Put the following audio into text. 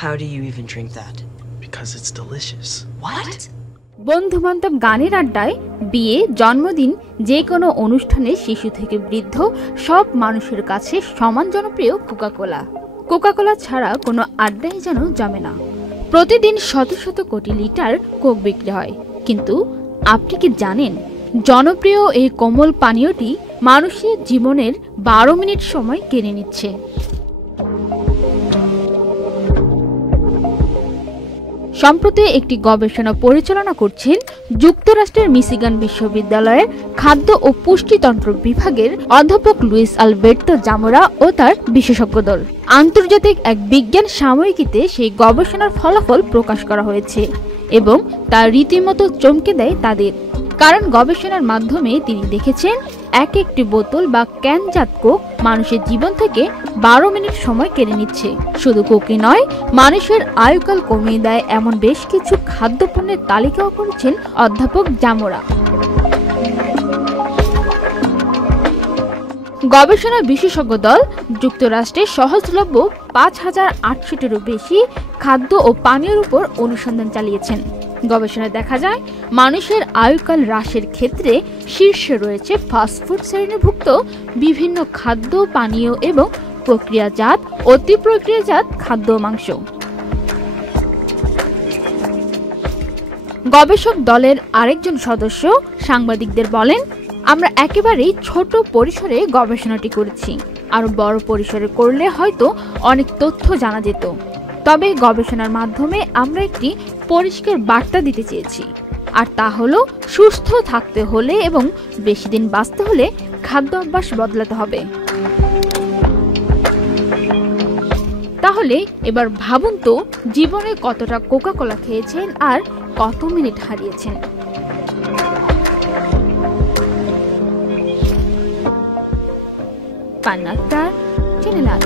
How do you even drink that? Because it's delicious. What? বন্ধু-বান্ধব গানের আড্ডায়, বিয়ে, জন্মদিন, যে কোনো অনুষ্ঠানে শিশু থেকে বৃদ্ধ সব মানুষের কাছে সমান জনপ্রিয় কোকা-কোলা। কোকা-কোলা ছাড়া কোনো আড্ডাই যেন জমে না। প্রতিদিন শত শত কোটি লিটার কোক বিক্রি হয়, কিন্তু আপনি কি জানেন জনপ্রিয় এই কোমল পানীয়টি মানুষের জীবনের 12 মিনিট সময় কেড়ে নিচ্ছে। সম্প্রতি একটি গবেষণা পরিচালনা করছেন যুক্তরাষ্ট্রের মিশিগান বিশ্ববিদ্যালয়ের খাদ্য ও পুষ্টিতন্ত্র বিভাগের অধ্যাপক লুইস আলবের্তো জামোরা ও তার বিশেষজ্ঞ দল। আন্তর্জাতিক এক বিজ্ঞান সাময়িকীতে সেই গবেষণার ফলাফল প্রকাশ করা হয়েছে এবং তা রীতিমতো চমকে দেয় তাদের। কারণ গবেষণার মাধ্যমে তিনি দেখেছেন একটি বোতল বা ক্যানজাত কোক মানুষের জীবন থেকে 12 মিনিট সময় কেড়ে নিচ্ছে। শুধু কোকই নয়, মানুষের আয়ুকাল কমিয়ে দেয় এমন বেশ কিছু খাদ্যপণ্যের তালিকাও করেছেন অধ্যাপক জামোরা। গবেষণা বিশেষজ্ঞ দল যুক্তরাষ্ট্রের সহজলভ্য 5800-টিরও বেশি খাদ্য ও পানীয়ের উপর অনুসন্ধান চালিয়েছেন। গবেষণায় দেখা যায় মানুষের আয়ুকাল হ্রাসের ক্ষেত্রে শীর্ষে রয়েছে ফাস্টফুড শ্রেণীভুক্ত বিভিন্ন খাদ্য, পানীয় এবং প্রক্রিয়াজাত, অতি প্রক্রিয়াজাত খাদ্য, মাংস। গবেষক দলের আরেকজন সদস্য সাংবাদিকদের বলেন, আমরা একেবারেই ছোট পরিসরে গবেষণাটি করেছি। আরো বড় পরিসরে করলে হয়তো অনেক তথ্য জানা যেত। তবে গবেষণার মাধ্যমে আমরা একটি পরিষ্কার বার্তা দিতে চেয়েছি, আর তা হলো সুস্থ থাকতে হলে এবং বেশি দিন বাঁচতে হলে খাদ্য অভ্যাস বদলাতে হবে। তাহলে এবার ভাবুন তো, জীবনে কতটা কোকা-কোলা খেয়েছেন আর কত মিনিট হারিয়েছেন। পান্না আক্তার, চ্যানেল আই।